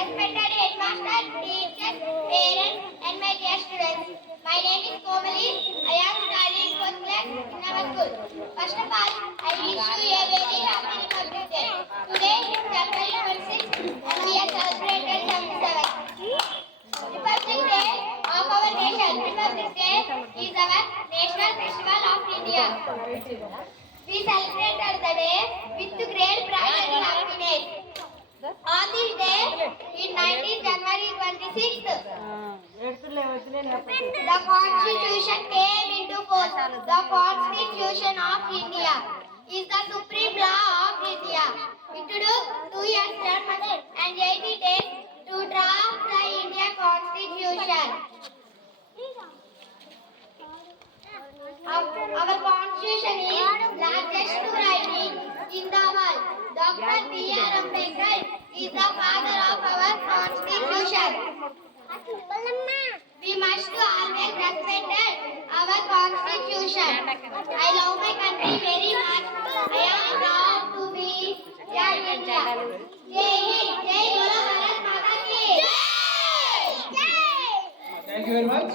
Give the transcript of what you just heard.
respected headmaster, teachers, parents, and my dear students. My name is Komali. I am studying fourth class in our school. First of all, I wish you a very happy Republic Day. Today is January 26th and we are celebrating 77th. Republic Day of our nation. Republic Day is our national festival of India. We celebrated the day with great pride and happiness. On this day, in 19th January 26th, the Constitution came into force. The Constitution of India is the supreme law of India. It took 2 years, 10 months and 80 days to draft the Indian Constitution. Our Constitution is largest writing in the world. Dr. B.R. Ambedkar is the father of our Constitution. We must always respect our Constitution. I love my country very much. I am proud to be Jai India. Jai Hind, Jai Bolo Bharat Mata ki. Jai! Thank you very much.